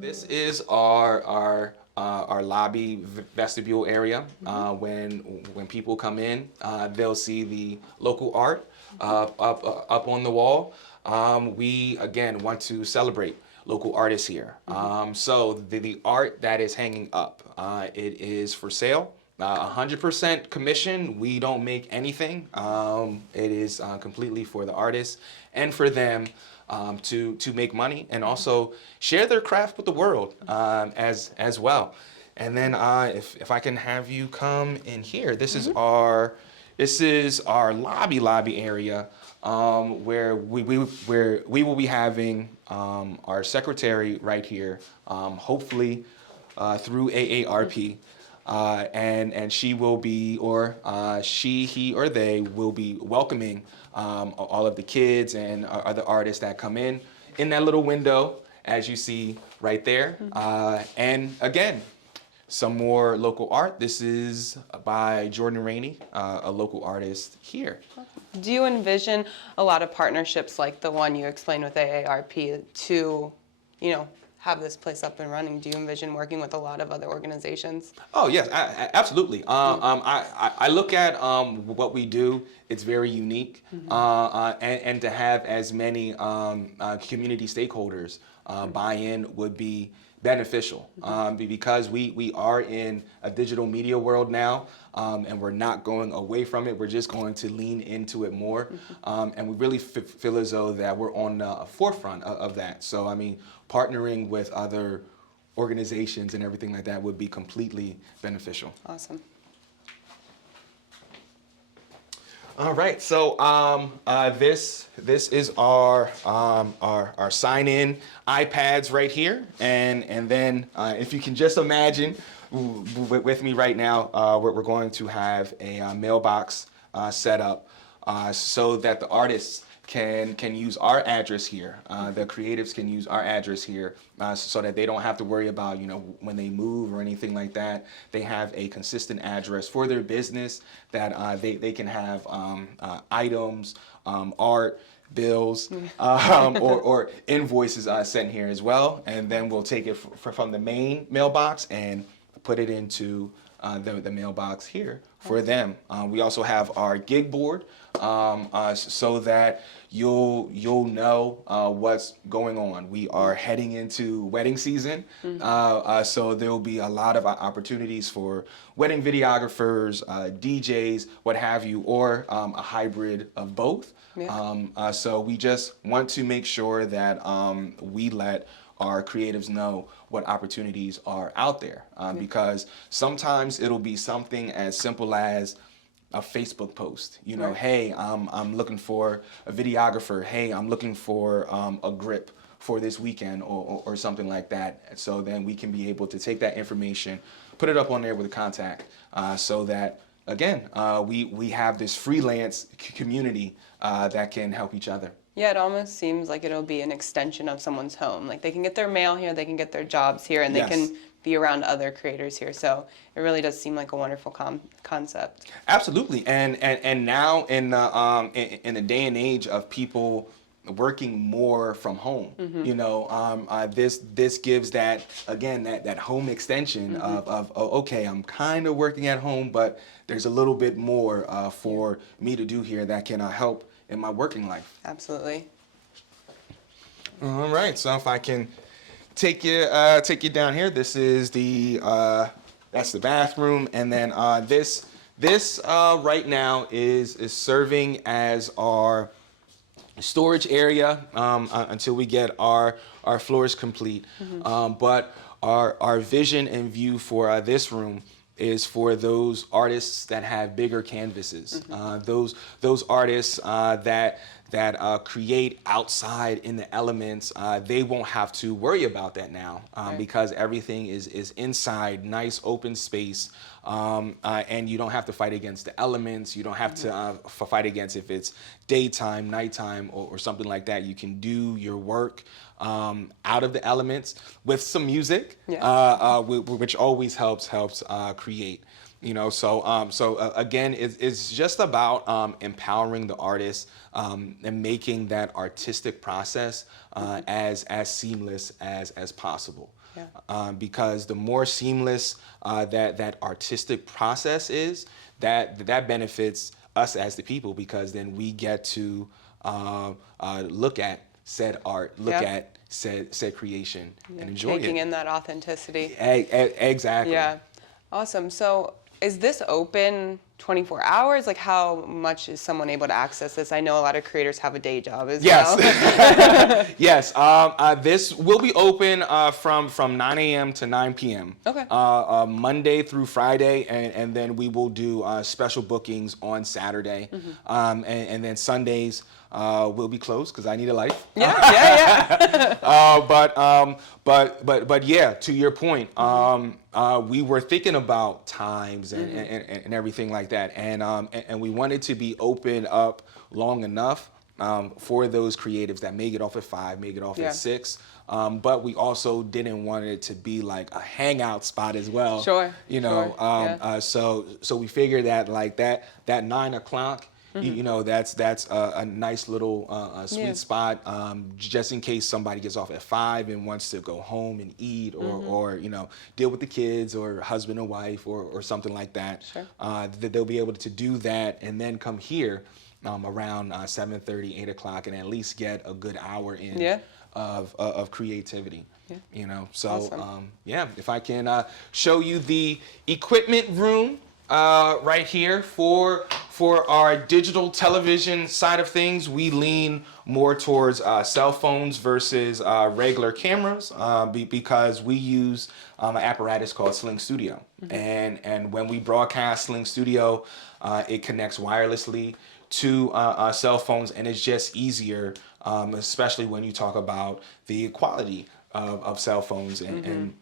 This is our lobby vestibule area. When people come in, they'll see the local art up on the wall. We again want to celebrate local artists here. So the art that is hanging up, it is for sale. 100% commission. We don't make anything. It is completely for the artists and for them to make money and also share their craft with the world as well. And then if I can have you come in here, this is our lobby area where we will be having our secretary right here, hopefully through AARP. And she will be, or she, he, or they will be welcoming all of the kids and other artists that come in that little window, as you see right there. And again, some more local art. This is by Jordan Rainey, a local artist here. Do you envision a lot of partnerships like the one you explained with AARP to, have this place up and running? Do you envision working with a lot of other organizations? Oh yes, absolutely. I look at what we do. It's very unique, and to have as many community stakeholders buy in would be beneficial, because we are in a digital media world now, and we're not going away from it. We're just going to lean into it more, and we really feel as though that we're on the forefront of that. So I mean, partnering with other organizations and everything like that would be completely beneficial. Awesome. All right, so this is our sign-in iPads right here, and then if you can just imagine with me right now, we're going to have a mailbox set up so that the artists can use our address here. The creatives can use our address here so that they don't have to worry about, when they move or anything like that. They have a consistent address for their business that they can have items, art, bills, or invoices sent here as well. And then we'll take it from the main mailbox and put it into the mailbox here for them. We also have our gig board so that you'll know what's going on. We are heading into wedding season, so there'll be a lot of opportunities for wedding videographers, DJs, what have you, or a hybrid of both. Yeah. So we just want to make sure that we let our creatives know what opportunities are out there, because sometimes it'll be something as simple as a Facebook post, right. Hey, I'm looking for a videographer. Hey, I'm looking for a grip for this weekend or something like that. So then we can be able to take that information, put it up on there with a contact, so that, again, we have this freelance community that can help each other. Yeah, it almost seems like it'll be an extension of someone's home. Like they can get their mail here, they can get their jobs here, and yes. They can be around other creators here. So it really does seem like a wonderful concept. Absolutely, and now in the day and age of people working more from home, this gives that, again, that home extension of okay, I'm kind of working at home, but there's a little bit more for me to do here that can help in my working life. Absolutely. All right, so if I can take you down here, this is that's the bathroom, and then this right now is serving as our storage area until we get our floors complete. But our vision and view for this room is for those artists that have bigger canvases, those artists that create outside in the elements. They won't have to worry about that now, because everything is inside, nice open space, and you don't have to fight against the elements. You don't have to fight against if it's daytime, nighttime, or something like that. You can do your work out of the elements with some music, which always helps create. So again, it's just about empowering the artists and making that artistic process as seamless as possible. because the more seamless that artistic process is, that benefits us as the people, because then we get to look at said art, look at said creation, and enjoy it. Taking in that authenticity. Exactly. Yeah. Awesome. So is this open 24 hours? Like, how much is someone able to access this? I know a lot of creators have a day job as well. Yes. This will be open from 9 a.m. to 9 p.m. Okay. Monday through Friday, and then we will do special bookings on Saturday. And then Sundays will be closed because I need a life. Yeah. But yeah, to your point, we were thinking about times and everything like that, and we wanted to be open up long enough for those creatives that may get off at 5, may get off at 6. But we also didn't want it to be like a hangout spot as well. Sure. So we figured that like that 9 o'clock. That's a nice little sweet spot, just in case somebody gets off at 5 and wants to go home and eat, or deal with the kids, or husband and wife, or something like that. Sure. That they'll be able to do that and then come here around 7:30, 8 o'clock, and at least get a good hour in of creativity. So awesome. If I can show you the equipment room. Right here for our digital television side of things, we lean more towards cell phones versus regular cameras, because we use an apparatus called Sling Studio, and when we broadcast Sling Studio, it connects wirelessly to cell phones, and it's just easier, especially when you talk about the quality of cell phones and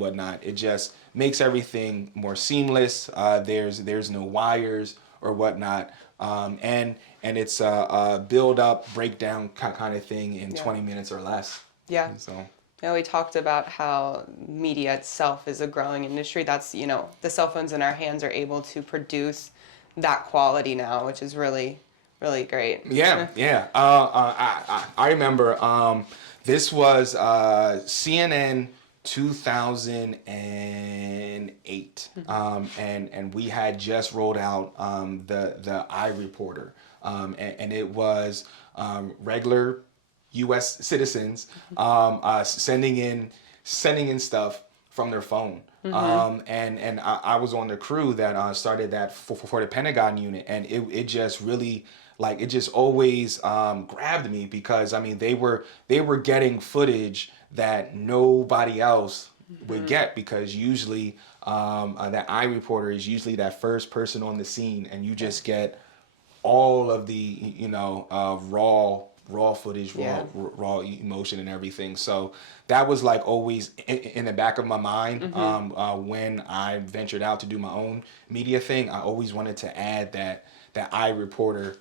whatnot. It just makes everything more seamless. There's no wires or whatnot, and it's a build up, breakdown kind of thing in 20 minutes or less. Yeah. So. We talked about how media itself is a growing industry. That's, the cell phones in our hands are able to produce that quality now, which is really, really great. Yeah. I remember this was CNN 2008, and we had just rolled out the iReporter, and it was regular U.S. citizens sending in stuff from their phone. And I was on the crew that started that for the Pentagon unit, and it just really, like, it just always grabbed me, because I mean they were getting footage that nobody else would get, because usually that iReporter is usually that first person on the scene, and you just get all of the raw footage, raw emotion and everything. So that was like always in the back of my mind. When I ventured out to do my own media thing, I always wanted to add that iReporter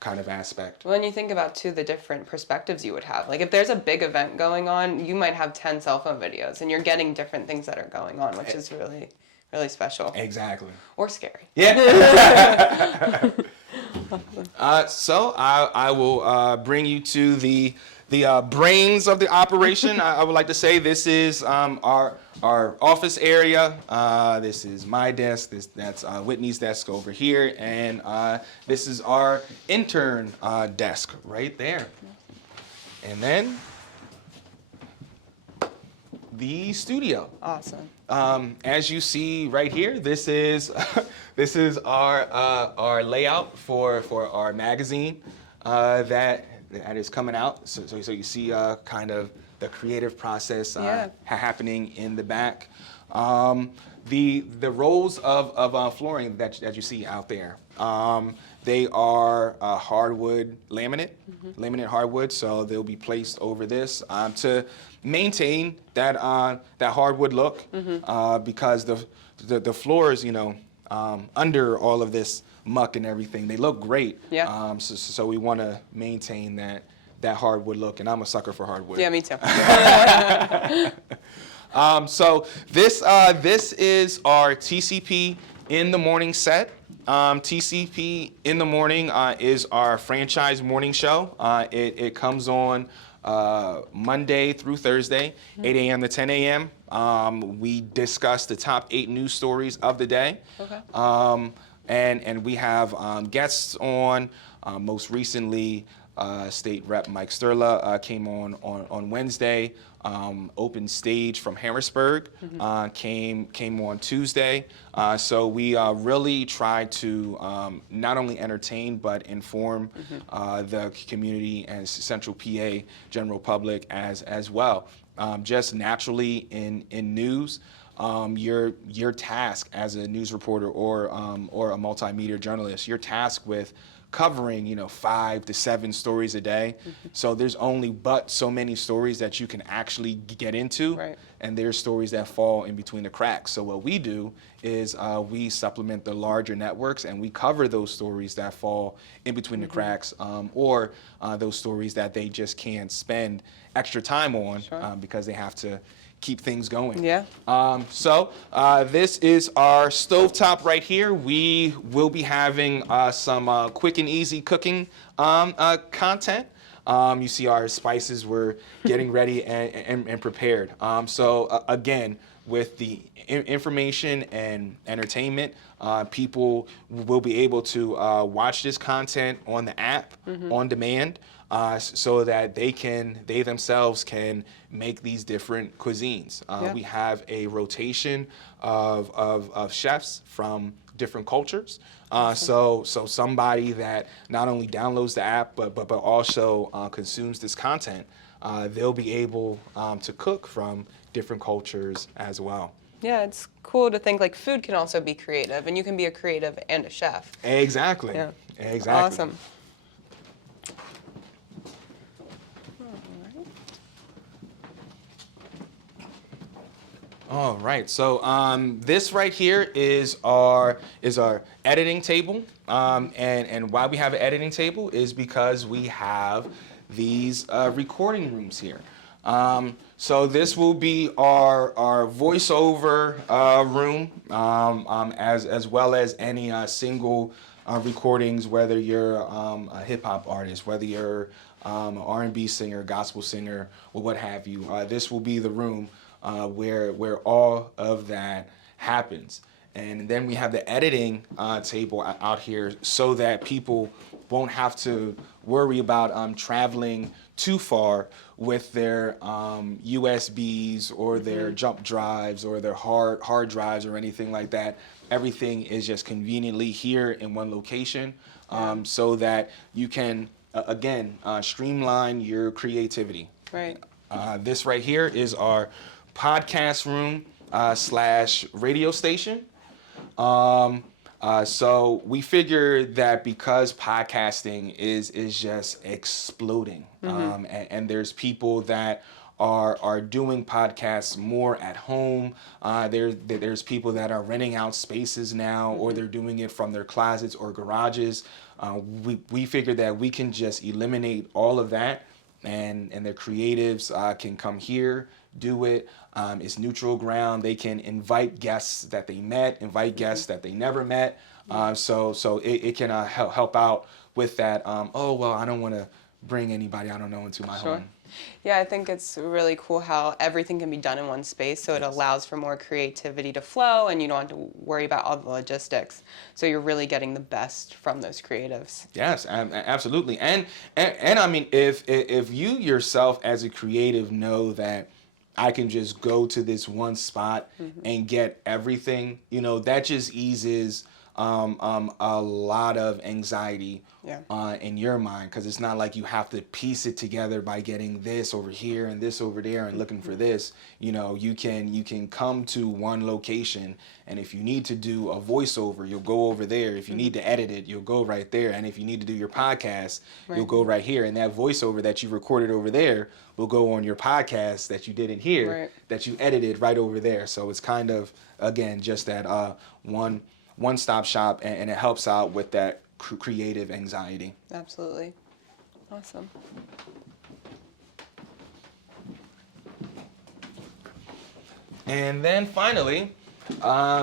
kind of aspect. When you think about too the different perspectives you would have, like if there's a big event going on, you might have 10 cell phone videos, and you're getting different things that are going on, which is really, really special. Exactly. Or scary. Yeah. So I will bring you to the brains of the operation. I would like to say this is our office area. This is my desk. That's Whitney's desk over here, and this is our intern desk right there. And then the studio. Awesome. As you see right here, this is our layout for our magazine that is coming out. So you see kind of the creative process happening in the back. The rolls of flooring that you see out there, they are hardwood laminate, laminate hardwood. So they'll be placed over this to maintain that hardwood look, because the floors, under all of this muck and everything, they look great. Yeah. So we want to maintain that hardwood look, and I'm a sucker for hardwood. Yeah, me too. So this is our TCP in the morning set. TCP in the morning is our franchise morning show. It comes on Monday through Thursday, 8 a.m. to 10 a.m. We discuss the top 8 news stories of the day. Okay. And we have guests on. Most recently, State Rep Mike Sturla came on Wednesday. Open Stage from Harrisburg came on Tuesday. So we really try to not only entertain but inform the community and Central PA general public as well. Just naturally in news. Your task as a news reporter or a multimedia journalist, you're tasked with covering 5 to 7 stories a day. So there's only but so many stories that you can actually get into, right. And there's stories that fall in between the cracks. So what we do is we supplement the larger networks and we cover those stories that fall in between the cracks, or those stories that they just can't spend extra time on, sure. Because they have to keep things going. Yeah. So this is our stovetop right here. We will be having some quick and easy cooking content. You see our spices, we're getting ready and prepared. So again, with the information and entertainment, people will be able to watch this content on the app on demand. So that they themselves can make these different cuisines. We have a rotation of chefs from different cultures. So somebody that not only downloads the app but also consumes this content, they'll be able to cook from different cultures as well. Yeah, it's cool to think like food can also be creative, and you can be a creative and a chef. Exactly. Yeah. Exactly. Awesome. All right, so this right here is our editing table, and why we have an editing table is because we have these recording rooms here. So this will be our voiceover room, as well as any single recordings, whether you're a hip hop artist, whether you're an R&B singer, gospel singer, or what have you. This will be the room where all of that happens. And then we have the editing table out here so that people won't have to worry about traveling too far with their USBs or their jump drives or their hard drives or anything like that. Everything is just conveniently here in one location, so that you can, again, streamline your creativity. Right. This right here is our podcast room / radio station. So we figured that because podcasting is just exploding, and there's people that are doing podcasts more at home. There's people that are renting out spaces now, or they're doing it from their closets or garages. We figured that we can just eliminate all of that, and the creatives can come here, do it. It's neutral ground. They can invite guests that they met, invite guests that they never met. So it can help out with that. Oh, well, I don't want to bring anybody I don't know into my home. Yeah, I think it's really cool how everything can be done in one space, so it allows for more creativity to flow, and you don't have to worry about all the logistics. So you're really getting the best from those creatives. Yes, absolutely. And I mean, if you yourself as a creative know that I can just go to this one spot and get everything, that just eases a lot of anxiety in your mind, because it's not like you have to piece it together by getting this over here and this over there and looking for this. You can come to one location, and if you need to do a voiceover, you'll go over there. If you need to edit it, you'll go right there. And if you need to do your podcast, you'll go right here. And that voiceover that you recorded over there will go on your podcast that you did in here, that you edited right over there. So it's kind of, again, just that one-stop shop, and it helps out with that creative anxiety. Absolutely. Awesome. And then finally,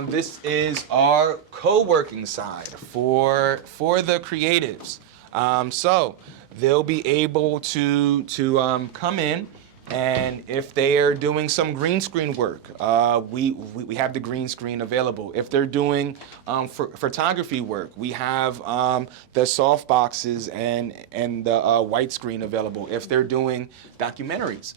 this is our co-working side for the creatives. So they'll be able to come in. And if they are doing some green screen work, we have the green screen available. If they're doing photography work, we have the soft boxes and the white screen available. If they're doing documentaries,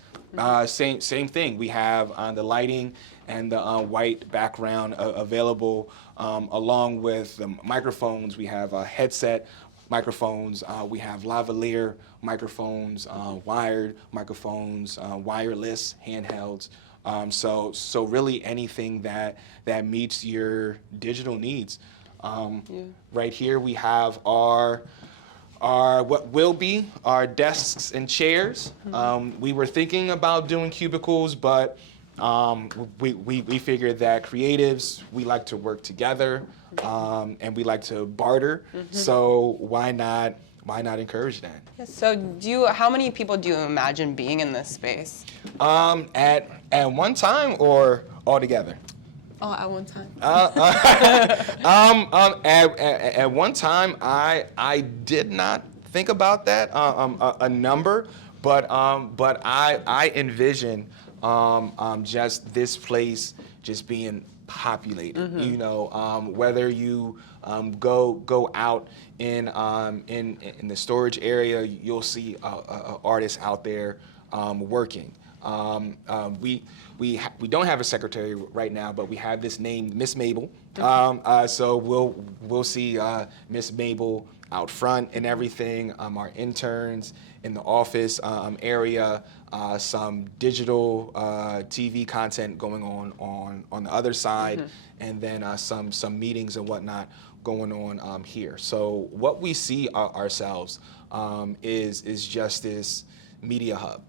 same thing. We have the lighting and the white background available, along with the microphones. We have a headset microphones, we have lavalier microphones, wired microphones, wireless handhelds. So really anything that meets your digital needs. Right here we have our what will be our desks and chairs. We were thinking about doing cubicles, but we figured that creatives, we like to work together, and we like to barter. So why not encourage that? Yeah, so how many people do you imagine being in this space? At one time or all together? Oh, at one time. At one time, I did not think about that a number, but I envision just this place just being populated. You know, whether you go out in the storage area, you'll see artists out there working. We don't have a secretary right now, but we have this name, Miss Mabel. So we'll see Miss Mabel out front and everything. Our interns in the office area, some digital TV content going on the other side, and then some meetings and whatnot going on here. So what we see ourselves is just this media hub,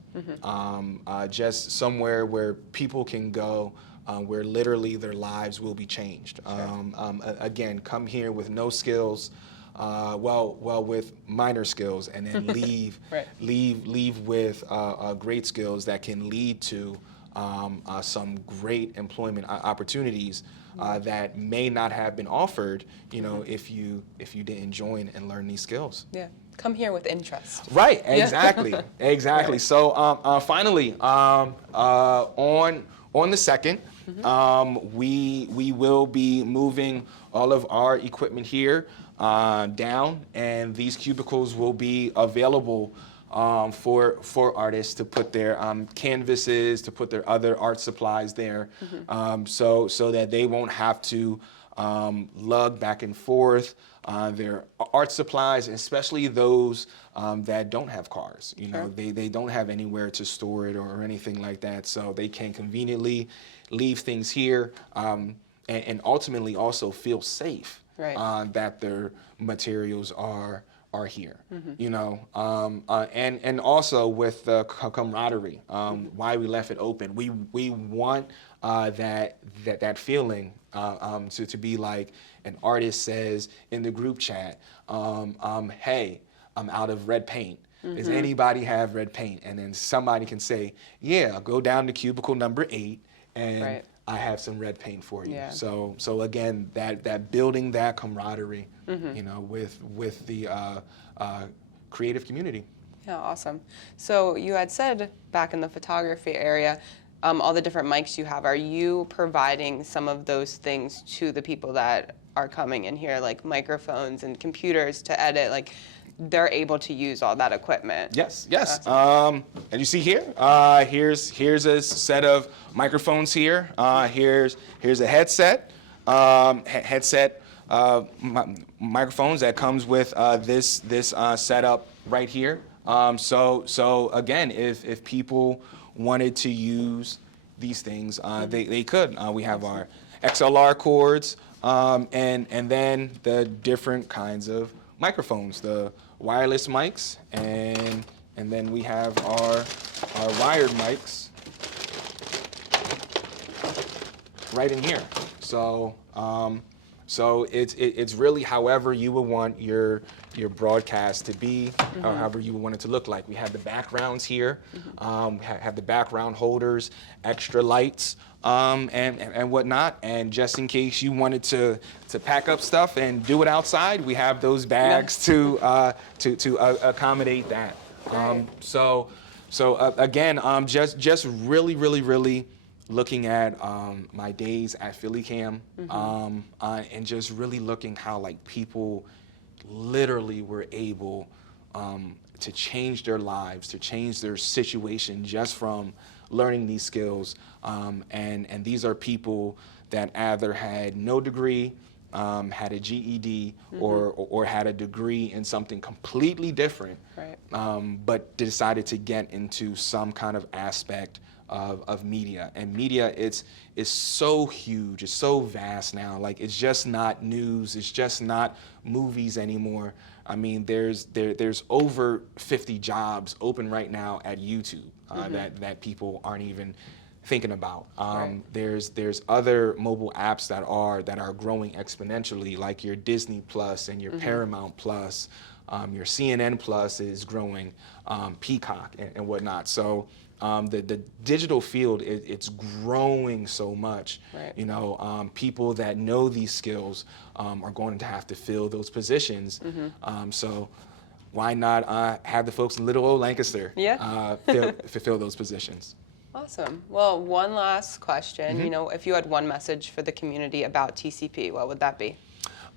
just somewhere where people can go, where literally their lives will be changed. Again, come here with no skills, with minor skills, and then leave leave with great skills that can lead to some great employment opportunities that may not have been offered, you know, if you didn't join and learn these skills. Yeah. Come here with interest. Right, exactly, exactly. Right. So finally, on the 2nd, we will be moving all of our equipment here down, and these cubicles will be available for artists to put their canvases, to put their other art supplies there, so that they won't have to lug back and forth their art supplies, especially those that don't have cars. You know, they don't have anywhere to store it or anything like that, so they can conveniently leave things here, and ultimately also feel safe that their materials are here. You know, and also with the camaraderie, why we left it open. We want that feeling to be like an artist says in the group chat, hey, I'm out of red paint. Does anybody have red paint? And then somebody can say, yeah, go down to cubicle number 8 and I have some red paint for you. Yeah. So again, that building that camaraderie, you know, with the creative community. Yeah, awesome. So you had said back in the photography area, all the different mics you have, are you providing some of those things to the people that are coming in here, like microphones and computers to edit, like they're able to use all that equipment? Yes. And you see here, here's a set of microphones here. Here's a headset, microphones that comes with this setup right here. So again, if people wanted to use these things, they could. We have our XLR cords, and then the different kinds of microphones, the wireless mics, and then we have our wired mics right in here. So it's really however you would want your your broadcast to be, or however you want it to look like. We have the backgrounds here, have the background holders, extra lights, and whatnot. And just in case you wanted to pack up stuff and do it outside, we have those bags to accommodate that. So again, just really looking at my days at PhillyCam, and just really looking how like people literally were able to change their lives, to change their situation just from learning these skills. And these are people that either had no degree, had a GED, or had a degree in something completely different, but decided to get into some kind of aspect of media. And media, it's so huge, it's so vast now. Like, it's just not news, it's just not movies anymore. I mean, there's over 50 jobs open right now at YouTube that people aren't even thinking about. There's other mobile apps that are growing exponentially, like your Disney Plus and your Paramount Plus. Your CNN Plus is growing, Peacock and whatnot. So the digital field, it's growing so much. You know, people that know these skills are going to have to fill those positions. So why not have the folks in little old Lancaster fulfill those positions? Awesome. Well, one last question. You know, if you had one message for the community about TCP, what would that be?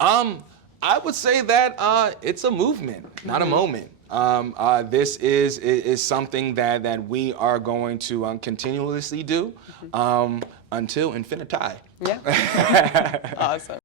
I would say that it's a movement, not a moment. This is something that we are going to continuously do until infinity. Yeah. Awesome.